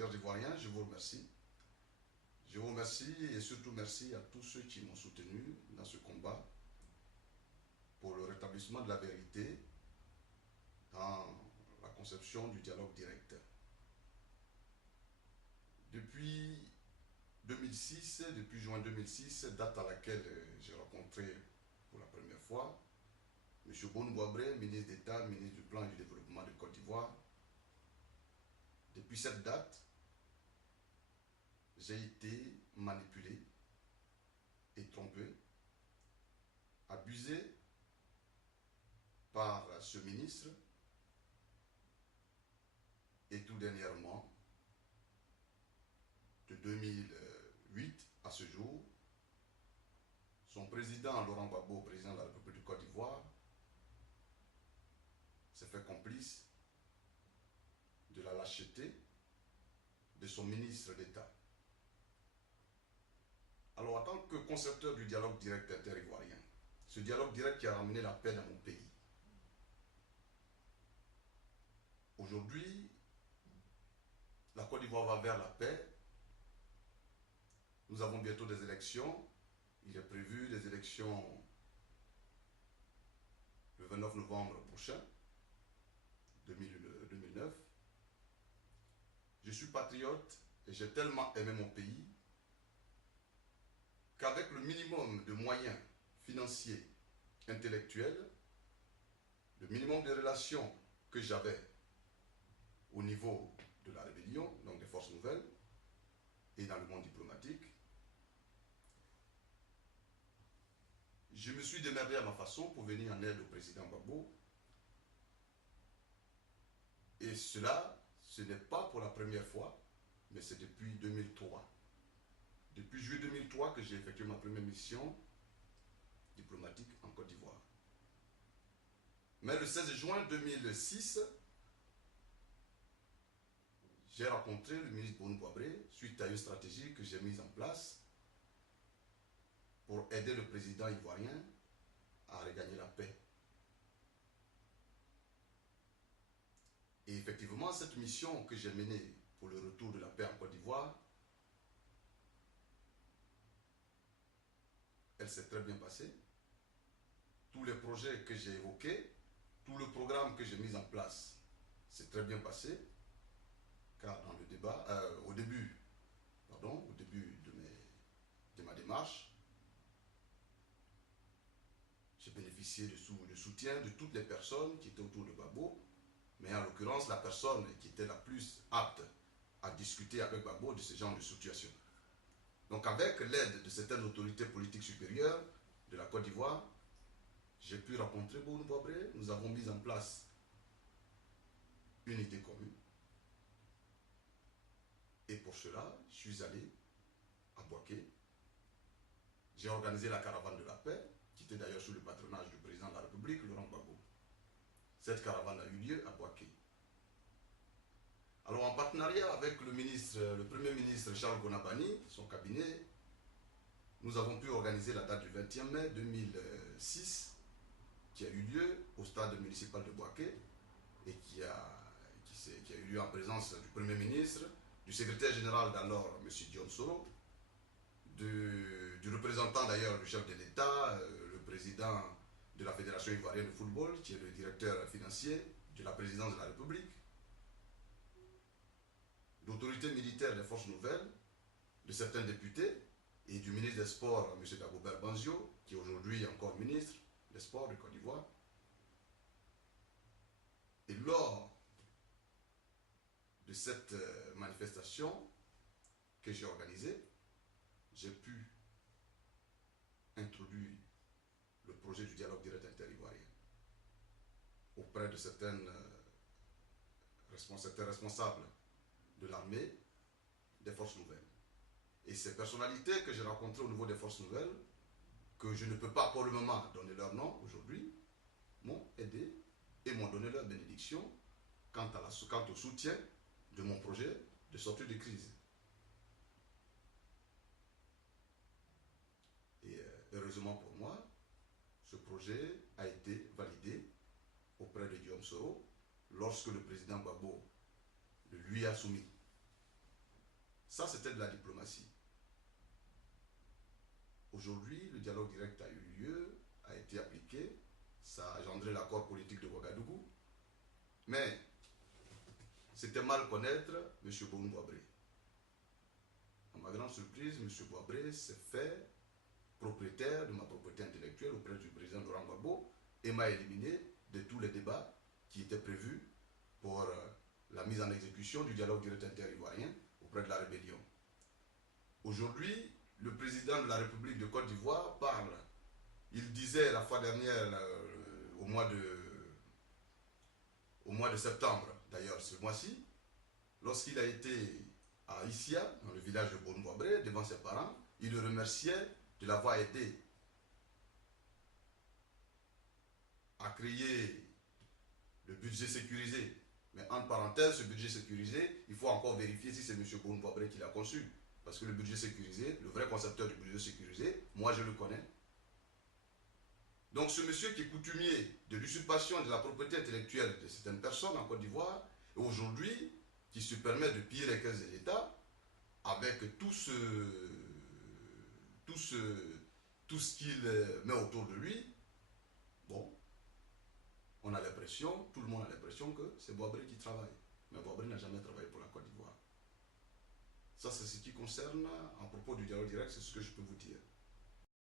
Chers Ivoiriens, je vous remercie. Je vous remercie et surtout merci à tous ceux qui m'ont soutenu dans ce combat pour le rétablissement de la vérité dans la conception du dialogue direct. Depuis 2006, depuis juin 2006, date à laquelle j'ai rencontré pour la première fois M. Boun-Boabré, ministre d'État, ministre du Plan et du Développement de Côte d'Ivoire. Depuis cette date, j'ai été manipulé et trompé, abusé par ce ministre et tout dernièrement, de 2008 à ce jour, son président Laurent Gbagbo, président de la République de Côte d'Ivoire, s'est fait complice de la lâcheté de son ministre d'État. Alors, en tant que concepteur du dialogue direct inter-ivoirien, ce dialogue direct qui a ramené la paix dans mon pays, aujourd'hui, la Côte d'Ivoire va vers la paix. Nous avons bientôt des élections. Il est prévu des élections le 29 novembre prochain, 2009. Je suis patriote et j'ai tellement aimé mon pays qu'avec le minimum de moyens financiers, intellectuels, le minimum de relations que j'avais au niveau de la rébellion, donc des forces nouvelles, et dans le monde diplomatique, je me suis démerdé à ma façon pour venir en aide au président Gbagbo. Et cela, ce n'est pas pour la première fois, mais c'est depuis 2003. Depuis juillet 2003 que j'ai effectué ma première mission diplomatique en Côte d'Ivoire. Mais le 16 juin 2006, j'ai rencontré le ministre Boun-Boabré suite à une stratégie que j'ai mise en place pour aider le président ivoirien à regagner la paix. Et effectivement, cette mission que j'ai menée pour le retour de la paix en Côte d'Ivoire, elle s'est très bien passée. Tous les projets que j'ai évoqués, tout le programme que j'ai mis en place, s'est très bien passé. Car dans le débat, au début de ma démarche, j'ai bénéficié du soutien de toutes les personnes qui étaient autour de Gbagbo, mais en l'occurrence, la personne qui était la plus apte à discuter avec Gbagbo de ce genre de situation. Donc avec l'aide de certaines autorités politiques supérieures de la Côte d'Ivoire, j'ai pu rencontrer Boun-Boabré. Nous avons mis en place une idée commune. Et pour cela, je suis allé à Bouaké. J'ai organisé la caravane de la paix, qui était d'ailleurs sous le patronage du président de la République, Laurent Gbagbo. Cette caravane a eu lieu à Bouaké. Alors en partenariat avec le Premier ministre Charles Gonabani, son cabinet, nous avons pu organiser la date du 21 mai 2006, qui a eu lieu au stade municipal de Bouaké, et qui a eu lieu en présence du Premier ministre, du secrétaire général d'alors, M. Diom Soro, du représentant d'ailleurs du chef de l'État, le président de la Fédération ivoirienne de football, qui est le directeur financier de la présidence de la République, d'autorités militaires des forces nouvelles, de certains députés, et du ministre des Sports, M. Dagobert Banzio, qui est aujourd'hui encore ministre des Sports de Côte d'Ivoire. Et lors de cette manifestation que j'ai organisée, j'ai pu introduire le projet du dialogue direct inter-ivoirien auprès de certains responsables de l'armée, des forces nouvelles. Et ces personnalités que j'ai rencontrées au niveau des forces nouvelles, que je ne peux pas pour le moment donner leur nom aujourd'hui, m'ont aidé et m'ont donné leur bénédiction quant au soutien de mon projet de sortie de crise. Et heureusement pour moi, ce projet a été validé auprès de Diom Soro lorsque le président Gbagbo lui a soumis Ça, c'était de la diplomatie. Aujourd'hui, le dialogue direct a eu lieu, a été appliqué, ça a engendré l'accord politique de Ouagadougou, mais c'était mal connaître M. Boun Boabré. À ma grande surprise, M. Boabré s'est fait propriétaire de ma propriété intellectuelle auprès du président Laurent Gbagbo et m'a éliminé de tous les débats qui étaient prévus pour la mise en exécution du dialogue direct inter-ivoirien auprès de la rébellion. Aujourd'hui, le président de la République de Côte d'Ivoire parle. Il disait la fois dernière, au mois de septembre, d'ailleurs ce mois-ci, lorsqu'il a été à Issia, dans le village de Boun-Boabré, devant ses parents, il le remerciait de l'avoir aidé à créer le budget sécurisé. Mais entre parenthèses, ce budget sécurisé, il faut encore vérifier si c'est M. Boun-Boabré qui l'a conçu. Parce que le budget sécurisé, le vrai concepteur du budget sécurisé, moi je le connais. Donc ce monsieur qui est coutumier de l'usurpation de la propriété intellectuelle de certaines personnes en Côte d'Ivoire, et aujourd'hui, qui se permet de piller les caisses de l'État, avec tout ce qu'il met autour de lui, bon, on a l'impression, tout le monde a l'impression que c'est Boabré qui travaille. Mais Boabré n'a jamais travaillé pour la Côte d'Ivoire. Ça, c'est ce qui concerne, en propos du dialogue direct, c'est ce que je peux vous dire.